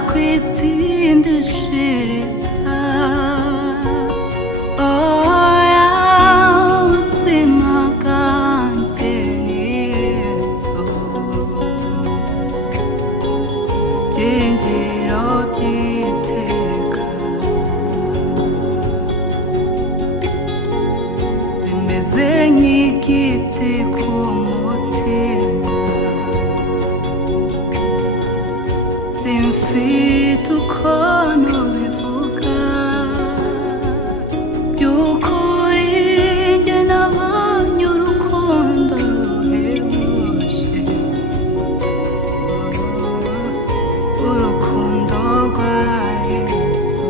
sinakwitsindishiriza oya ubuzima bwanjye ni Yesu byiringiro by'iteka bimeze nk'igiti ku mutima simfite uko nubivuga by'ukuri njye nabonye urukundo ruhebuje urukundo rwa Yesu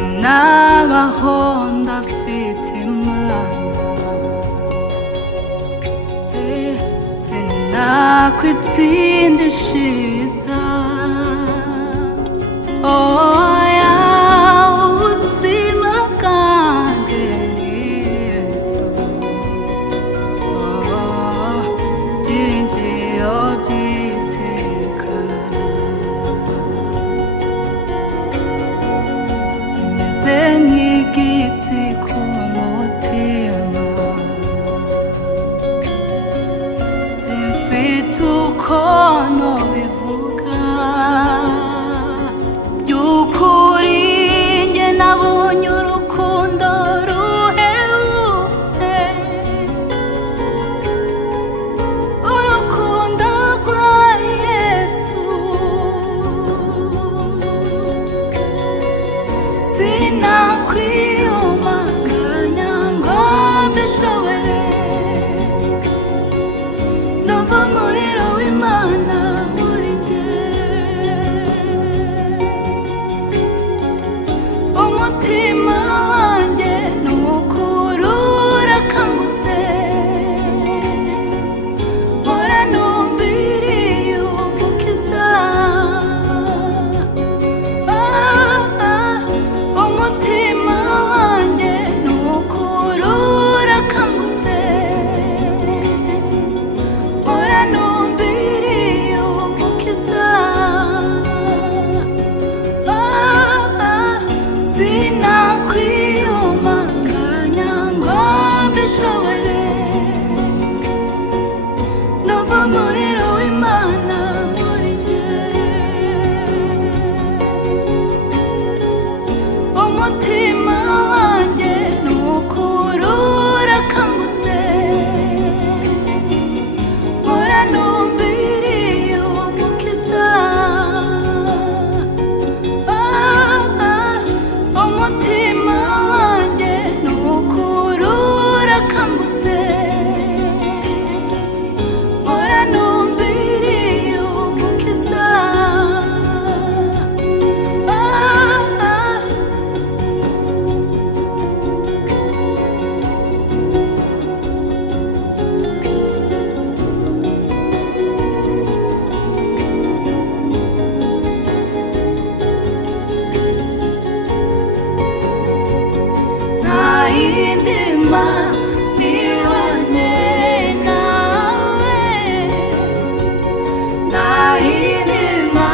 sinabaho ndafite Imana sinakwitsindishiriza oya ubuzima bwanjye ni Yesu byiringiro by'iteka bimeze nk'igiti ku mutima simfite uko nubivuga by'ukuri njye nabonye urukundo ruhebuje urukundo rwa Yesu sinakwiyumanganya ngo mbishobore numva umuriro w'Imana muri njye umutima wanjye n'ukuri urakangutse uranumbiriye umukiza umutima wanjye n'ukuri urakangutse uranumbiriye umukiza sinakwiyumanganya ngo mbishobore numva umuriro w'Imana muri njye umutima wanjye n'ukuri urakangutse uranumbiriye umukiza umutima wanjye n'ukuri urakangutse uranumbiriye umukiza Naindima niwanye nawe naindima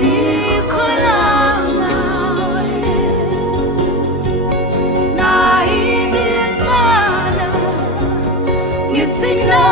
nikora nawe naindima ngizino